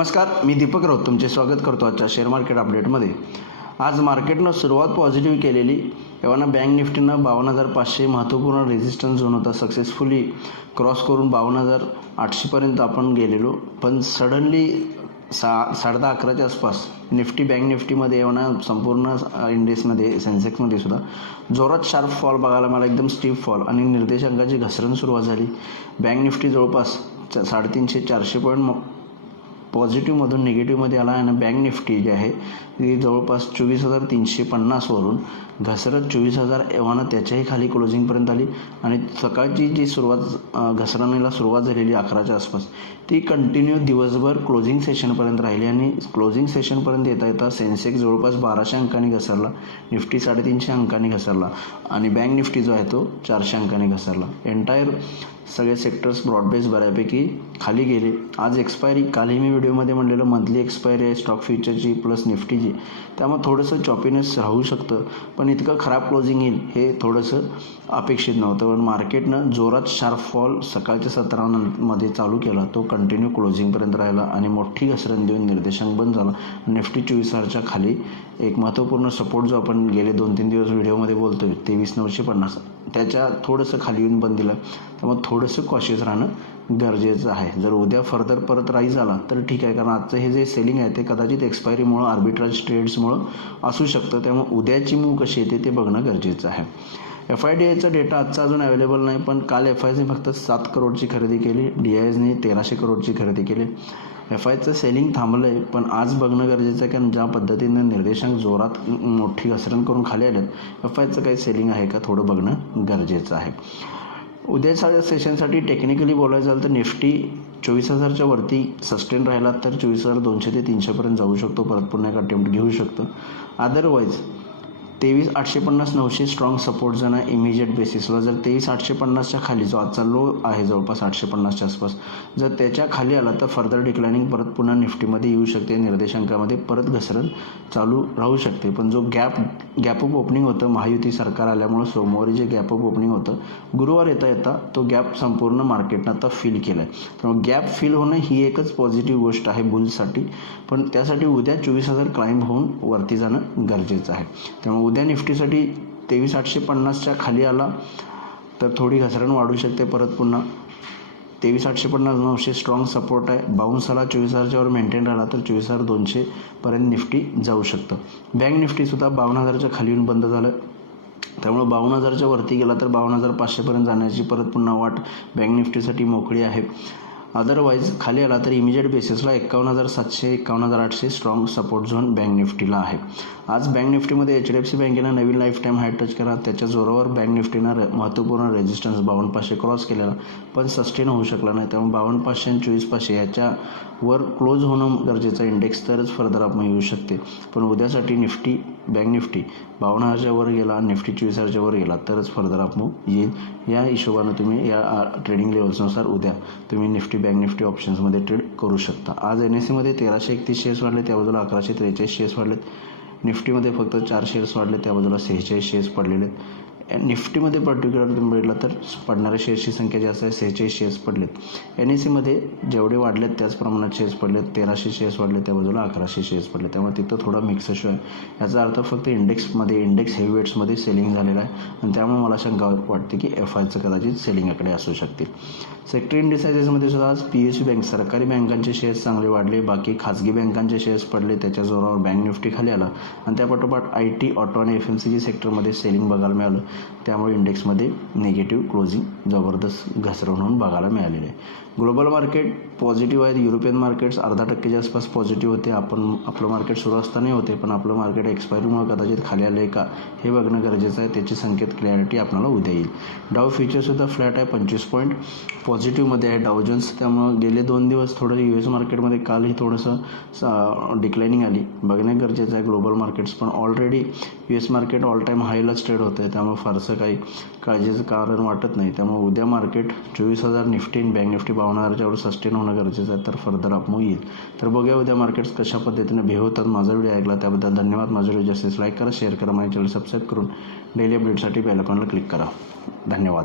नमस्कार मी दीपक राऊत तुमचे स्वागत करतो आजच्या शेअर मार्केट अपडेटमध्ये. आज मार्केटनं सुरुवात पॉझिटिव्ह केलेली. एव्हाना बँक निफ्टीनं बावन्न हजार पाचशे महत्त्वपूर्ण रेझिस्टन्स झोन होता. सक्सेसफुली क्रॉस करून बावन्न हजार आठशेपर्यंत आपण गेलेलो. पण सडनली सा साडे दहा अकराच्या आसपास निफ्टी बँक निफ्टीमध्ये एव्हाना संपूर्ण इंडेक्समध्ये सेन्सेक्समध्ये सुद्धा जोरात शार्प फॉल बघायला मला एकदम स्टीप फॉल आणि निर्देशांकाची घसरण सुरुवात झाली. बँक निफ्टी जवळपास साडेतीनशे चारशे पॉईंट पॉझिटिव्हमधून निगेटिव्हमध्ये आला आणि बँक निफ्टी जी आहे ती जवळपास चोवीस हजार तीनशे पन्नासवरून घसरत चोवीस हजार एव्हानं त्याच्याही खाली क्लोजिंगपर्यंत आली. आणि सकाळची जी सुरुवात घसरणीला सुरुवात झालेली अकराच्या आसपास ती कंटिन्यू दिवसभर क्लोजिंग सेशनपर्यंत राहिली. आणि क्लोजिंग सेशनपर्यंत येता येता सेन्सेक्स जवळपास बाराशे अंकांनी घसरला. निफ्टी साडेतीनशे अंकांनी घसरला. आणि बँक निफ्टी जो आहे तो चारशे अंकांनी घसरला. एंटायर सगळे सेक्टर्स ब्रॉडबेस बऱ्यापैकी खाली गेले. आज एक्सपायरी कालही मी व्हिडिओमध्ये म्हणलेलं मंथली एक्सपायरी आहे स्टॉक फ्युचरची प्लस निफ्टीची त्यामुळे थोडंसं चॉपीनेस राहू शकतं. पण इतकं खराब क्लोजिंग येईल हे थोडंसं अपेक्षित नव्हतं. पण मार्केटनं जोरात शार्प फॉल सकाळच्या सत्रामध्ये चालू केला. तो कंटिन्यू क्लोजिंगपर्यंत राहिला आणि मोठी घसरण देऊन निर्देशांक बंद झाला. निफ्टी चोवीस हजारच्या खाली एक महत्त्वपूर्ण सपोर्ट जो आपण गेले दोन तीन दिवस व्हिडिओमध्ये बोलतो आहे तेवीस नऊशे पन्नास. त्याच्या थोडंसं खाली येऊन बंद दिलं त्यामुळे थोडंसं कॉशियस राहणं गरजेचं आहे. जर उद्या फर्दर परत राईज आला तर ठीक आहे. कारण आजचं हे जे सेलिंग आहे ते कदाचित एक्सपायरीमुळं आर्बिट्राज ट्रेड्समुळं असू शकतं. त्यामुळे उद्याची मूव कशी येते ते बघणं गरजेचं आहे. एफ आय डी आयचा डेटा आजचा अजून अवेलेबल नाही पण काल एफ आयने फक्त सात करोडची खरेदी केली. डी आय एसने तेराशे करोडची खरेदी केली. एफ आयचं सेलिंग थांबलं आहे पण आज बघणं गरजेचं आहे कारण ज्या पद्धतीनं निर्देशांक जोरात मोठी घसरण करून खाली आलेत एफ आयचं काही सेलिंग आहे का थोडं बघणं गरजेचं आहे. उद्याच्या सेशनसाठी टेक्निकली बोलायचं झालं तर निफ्टी चोवीस हजारच्या वरती सस्टेन राहिला तर चोवीस हजार दोनशे ते तीनशेपर्यंत जाऊ शकतो परत पुन्हा एक अटेम्प्ट घेऊ शकतो. अदरवाईज तेवीस आठशे पन्नास नऊशे स्ट्रॉंग सपोर्ट जण आहे इमिजिएट बेसिसवर जर तेवीस आठशे पन्नासच्या खाली जो आजचा लो आहे जवळपास आठशे पन्नासच्या आसपास जर त्याच्याखाली आला तर फर्दर डिक्लाइनिंग परत पुन्हा निफ्टीमध्ये येऊ शकते. निर्देशांकामध्ये परत घसरण चालू राहू शकते. पण जो गॅप गॅप ओपनिंग होतं महायुती सरकार आल्यामुळं सोमवारी जे गॅप ओपनिंग होतं गुरुवार येता येता तो गॅप संपूर्ण मार्केटनं आता फील केला आहे त्यामुळे गॅप फील होणं ही एकच पॉझिटिव्ह गोष्ट आहे बुलसाठी पण त्यासाठी उद्या चोवीस हजार क्लाइंब होऊन वरती जाणं गरजेचं आहे. त्यामुळे उद्या निफ्टीसाठी तेवीस आठशे पन्नासच्या खाली आला तर थोडी घसरण वाढू शकते परत पुन्हा. तेवीस आठशे पन्नास नऊशे स्ट्रॉंग सपोर्ट आहे. बाउन्स आला चोवीस हजारच्यावर मेंटेन राहिला तर चोवीस हजार दोनशेपर्यंत निफ्टी जाऊ शकतं. बँक निफ्टीसुद्धा बावन्न हजारच्या खाली येऊन बंद झालं. त्यामुळे बावन्न हजारच्या वरती गेला तर बावन्न हजार पाचशेपर्यंत जाण्याची परत पुन्हा वाट. बँक निफ्टीसाठी मोकळी आहे. अदरवाईज खाली आला तर इमिजिएट बेसिसला एक्कावन्न हजार सातशे एक्कावन्न हजार आठशे स्ट्रॉंग सपोर्ट झोन बँक निफ्टीला आहे. आज बँक निफ्टीमध्ये एच डी एफ सी बँकेनं नवीन लाईफ टाईम हाय टच करा त्याच्या जोरावर बँक निफ्टीनं रे महत्त्वपूर्ण रेजिस्टन्स बावन्न पाचशे क्रॉस केलेला. पण सस्टेन होऊ शकला नाही. त्यामुळे बावन्न पाचशे आणि चोवीस पाचशे याच्यावर क्लोज होणं गरजेचं इंडेक्स तरच फर्दर आपण येऊ शकते. पण उद्यासाठी निफ्टी बँक निफ्टी बावन्न हजारच्या वर गेला आणि निफ्टी चोवीस हजारच्या वर गेला तरच फर्दर आपण येईल. या हिशोबानं तुम्ही या ट्रेडिंग लेवल्सनुसार उद्या तुम्ही निफ्टी बँक निफ्टी ऑप्शन्समध्ये ट्रेड करू शकता. आज एन एस सीमध्ये तेराशे एकतीस शेअर्स वाढले त्या बाजूला अकराशे त्रेचाळीस शेअर्स वाढलेत. निफ्टीमध्ये फक्त चार शेअर्स वाढले त्या बाजूला सेहेचाळीस शेअर्स पडलेले आहेत. निफ्टीमध्ये पर्टिक्युलर तुम्ही बघितलं तर पडणाऱ्या शेअर्सची संख्या जास्त आहे. सेहेचाळीस शेअर्स पडलेत. एन एस सीमध्ये जेवढे वाढलेत त्याच प्रमाणात शेअर्स पडलेत. तेराशे शेअर्स वाढले त्या बाजूला अकराशे शेअर्स पडले त्यामुळे तिथं थोडा मिक्स इश्यू आहे. याचा अर्थ फक्त इंडेक्समध्ये इंडेक्स हेवी वेट्समध्ये सेलिंग झालेलं आहे. आणि त्यामुळे मला शंका वाटते की एफ आयचं कदाचित सेलिंगकडे असू शकतील. सेक्टर इंडिसायजेसमध्ये सुद्धा आज पी एस यू बँक सरकारी बँकांचे शेअर्स चांगले वाढले. बाकी खाजगी बँकांचे शेअर्स पडले. त्याच्या जोरावर बँक निफ्टी खाली आला. आणि त्यापाठोपाठ आय टी ऑटो आणि एफ एम सी जी सेक्टरमध्ये सेलिंग बघायला मिळालं. त्यामुळे इंडेक्समध्ये निगेटिव्ह क्लोजिंग जबरदस्त घसरण होऊन बघायला मिळालेलं आहे. ग्लोबल मार्केट पॉझिटिव्ह आहेत युरोपियन मार्केट्स अर्धा टक्केच्या आसपास पॉझिटिव्ह होते. आपण आपलं मार्केट सुरू असतानाही होते पण आपलं मार्केट एक्सपायरीमुळे कदाचित खाली आलं आहे का हे बघणं गरजेचं आहे. त्याची संकेत क्लॅरिटी आपल्याला उद्या येईल. डाव फ्युचरसुद्धा फ्लॅट आहे पंचवीस पॉईंट पॉझिटिव्हमध्ये आहे डावजन्स त्यामुळं गेले दोन दिवस थोडं यू एस मार्केटमध्ये कालही थोडंसं डिक्लाइनिंग आली. बघणं गरजेचं आहे. ग्लोबल मार्केट्स पण already U S market all time हायलाच trade होतं आहे त्यामुळे फारसं काही काळजीचं कारण वाटत नाही. त्यामुळे उद्या मार्केट चोवीस हजार निफ्टी बँक निफ्टी भावना याच्यावर सस्टेन होणं गरजेचं आहे तर फर्दर अप येईल. तर बघूया उद्या मार्केट्स कशा पद्धतीने भेवतात होतात. माझा व्हिडिओ ऐकला त्याबद्दल धन्यवाद. माझा व्हिडिओ जास्तीत लाईक करा शेअर करा माझ्या चॅनल सबस्क्राईब करून डेली अपडेटसाठी बेल आयकॉनला क्लिक करा. धन्यवाद.